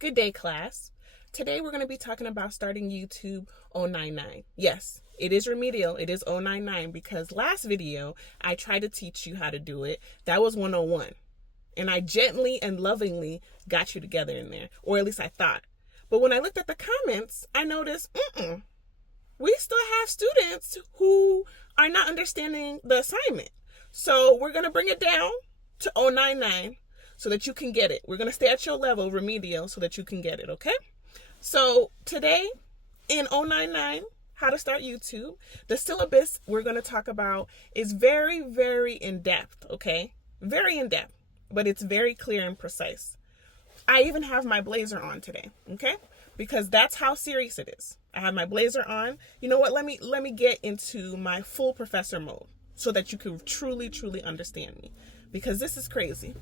Good day, class. Today we're going to be talking about starting YouTube 099. Yes, it is remedial. It is 099 because last video I tried to teach you how to do it. That was 101. And I gently and lovingly got you together in there, or at least I thought. But when I looked at the comments, I noticed, we still have students who are not understanding the assignment. So we're going to bring it down to 099 so that you can get it. We're going to stay at your level, remedial, so that you can get it, okay? So today in 099, how to start YouTube, the syllabus we're going to talk about is very, very in-depth, okay? Very in-depth, but it's very clear and precise. I even have my blazer on today, okay? Because that's how serious it is. I have my blazer on. You know what? Let me get into my full professor mode so that you can truly, truly understand me. Because this is crazy.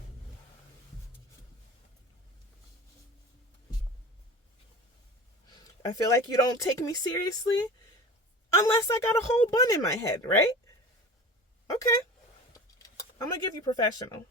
I feel like you don't take me seriously unless I got a whole bun in my head, right? Okay. I'm going to give you professional.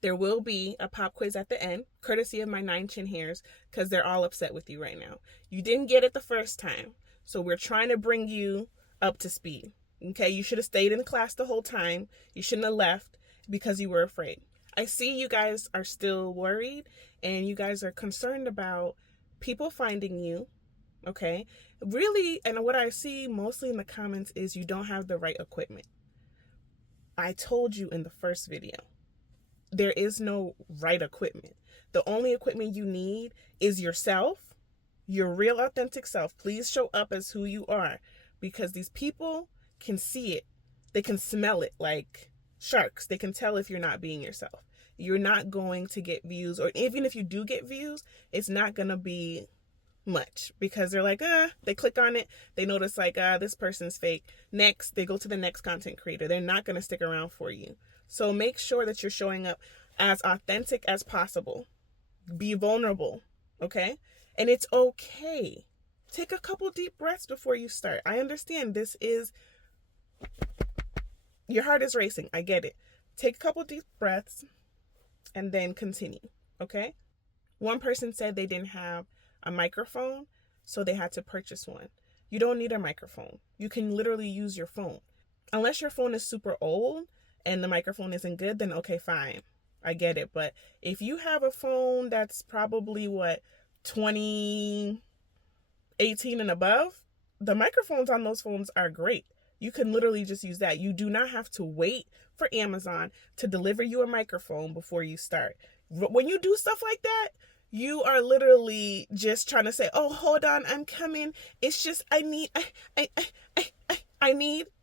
There will be a pop quiz at the end, courtesy of my 9 chin hairs, because they're all upset with you right now. You didn't get it the first time, so we're trying to bring you up to speed. Okay, you should have stayed in class the whole time. You shouldn't have left because you were afraid. I see you guys are still worried, and you guys are concerned about people finding you, okay? Really, and what I see mostly in the comments is you don't have the right equipment. I told you in the first video. There is no right equipment. The only equipment you need is yourself, your real authentic self. Please show up as who you are because these people can see it. They can smell it like sharks. They can tell if you're not being yourself. You're not going to get views, or even if you do get views, it's not going to be much because they're like, they click on it. They notice like, this person's fake. Next, they go to the next content creator. They're not going to stick around for you. So make sure that you're showing up as authentic as possible. Be vulnerable, okay? And it's okay. Take a couple deep breaths before you start. I understand your heart is racing. I get it. Take a couple deep breaths and then continue, okay? One person said they didn't have a microphone, so they had to purchase one. You don't need a microphone. You can literally use your phone. Unless your phone is super old and the microphone isn't good, then okay, fine. I get it. But if you have a phone that's probably 2018 and above, the microphones on those phones are great. You can literally just use that. You do not have to wait for Amazon to deliver you a microphone before you start. When you do stuff like that, you are literally just trying to say, oh, hold on, I'm coming. It's just, I need.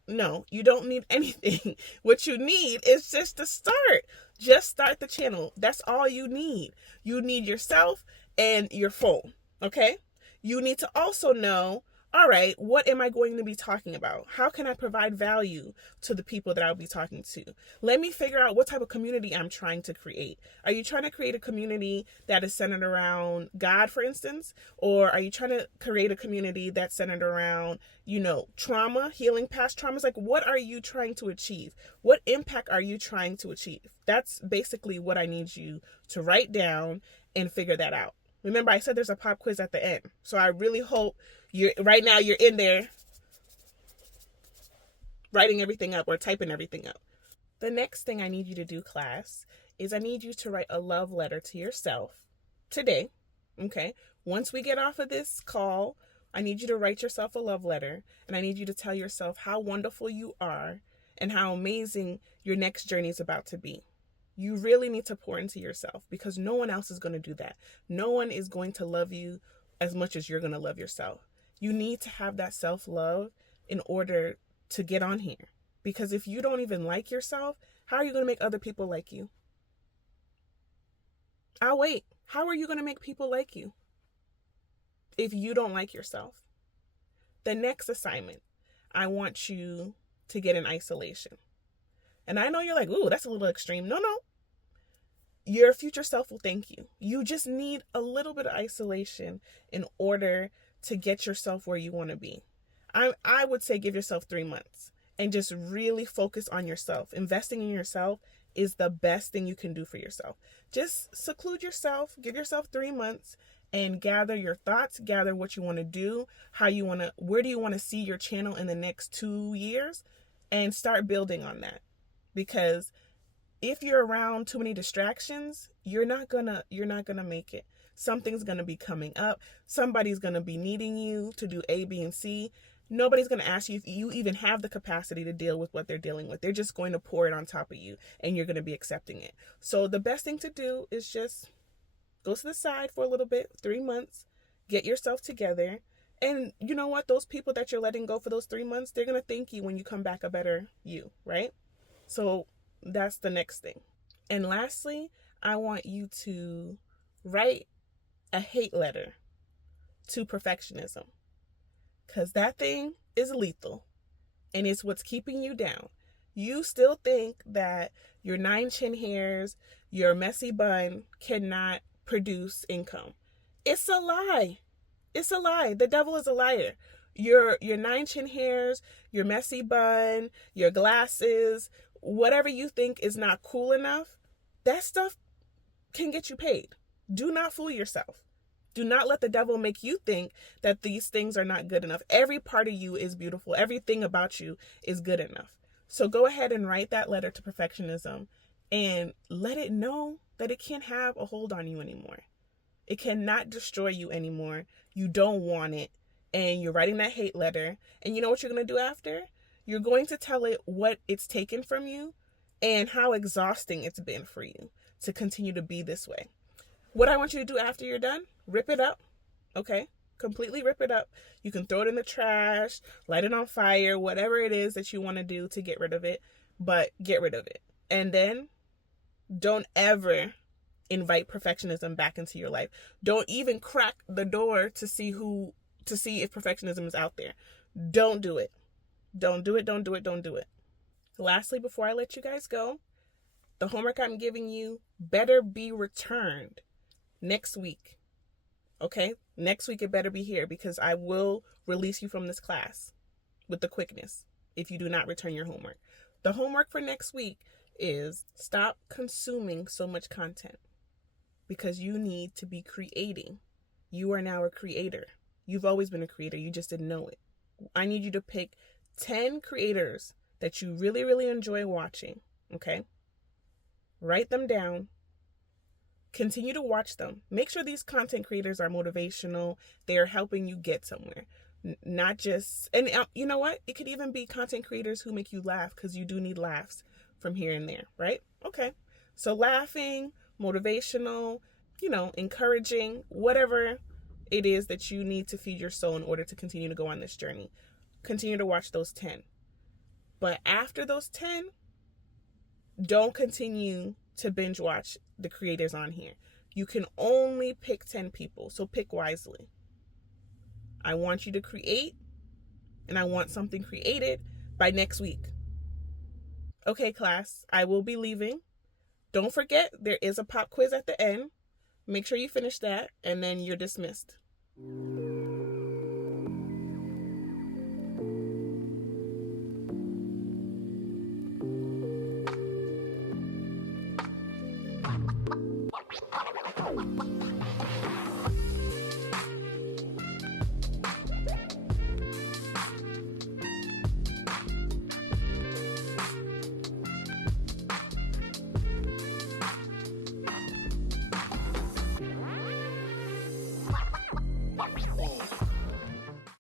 No, you don't need anything. What you need is just to start. Just start the channel. That's all you need. You need yourself and your phone, okay? You need to also know, all right, what am I going to be talking about? How can I provide value to the people that I'll be talking to? Let me figure out what type of community I'm trying to create. Are you trying to create a community that is centered around God, for instance? Or are you trying to create a community that's centered around, trauma, healing past traumas? Like, what are you trying to achieve? What impact are you trying to achieve? That's basically what I need you to write down and figure that out. Remember, I said there's a pop quiz at the end. So I really hope you're in there writing everything up or typing everything up. The next thing I need you to do, class, is I need you to write a love letter to yourself today. Okay? Once we get off of this call, I need you to write yourself a love letter, and I need you to tell yourself how wonderful you are and how amazing your next journey is about to be. You really need to pour into yourself because no one else is going to do that. No one is going to love you as much as you're going to love yourself. You need to have that self-love in order to get on here. Because if you don't even like yourself, how are you going to make other people like you? I'll wait. How are you going to make people like you if you don't like yourself? The next assignment, I want you to get in isolation. And I know you're like, ooh, that's a little extreme. No. Your future self will thank you. You just need a little bit of isolation in order to get yourself where you want to be. I would say give yourself 3 months and just really focus on yourself. Investing in yourself is the best thing you can do for yourself. Just seclude yourself, give yourself 3 months and gather your thoughts, gather what you want to do, where do you want to see your channel in the next 2 years, and start building on that. Because if you're around too many distractions, you're not gonna make it. Something's gonna be coming up. Somebody's gonna be needing you to do A, B, and C. Nobody's gonna ask you if you even have the capacity to deal with what they're dealing with. They're just going to pour it on top of you, and you're gonna be accepting it. So the best thing to do is just go to the side for a little bit, 3 months, get yourself together. And you know what? Those people that you're letting go for those 3 months, they're gonna thank you when you come back a better you, right? So that's the next thing. And lastly, I want you to write a hate letter to perfectionism, because that thing is lethal and it's what's keeping you down. You still think that your 9 chin hairs, your messy bun cannot produce income. It's a lie. It's a lie. The devil is a liar. Your 9 chin hairs, your messy bun, your glasses, whatever you think is not cool enough, that stuff can get you paid. Do not fool yourself. Do not let the devil make you think that these things are not good enough. Every part of you is beautiful. Everything about you is good enough. So go ahead and write that letter to perfectionism and let it know that it can't have a hold on you anymore. It cannot destroy you anymore. You don't want it. And you're writing that hate letter. And you know what you're going to do after? You're going to tell it what it's taken from you and how exhausting it's been for you to continue to be this way. What I want you to do after you're done, rip it up, okay? Completely rip it up. You can throw it in the trash, light it on fire, whatever it is that you want to do to get rid of it, but get rid of it. And then don't ever invite perfectionism back into your life. Don't even crack the door to see if perfectionism is out there. Don't do it. Don't do it, don't do it, don't do it. Lastly, before I let you guys go, the homework I'm giving you better be returned next week. Okay? Next week it better be here, because I will release you from this class with the quickness if you do not return your homework. The homework for next week is stop consuming so much content, because you need to be creating. You are now a creator. You've always been a creator. You just didn't know it. I need you to pick 10 creators that you really, really enjoy watching. Okay? Write them down. Continue to watch them. Make sure these content creators are motivational. They are helping you get somewhere. Not just, and you know what? It could even be content creators who make you laugh, because you do need laughs from here and there, right? Okay. So laughing, motivational, encouraging, whatever it is that you need to feed your soul in order to continue to go on this journey. Continue to watch those 10. But after those 10, don't continue to binge watch the creators on here. You can only pick 10 people, so pick wisely. I want you to create, and I want something created by next week. Okay, class, I will be leaving. Don't forget, there is a pop quiz at the end. Make sure you finish that, and then you're dismissed.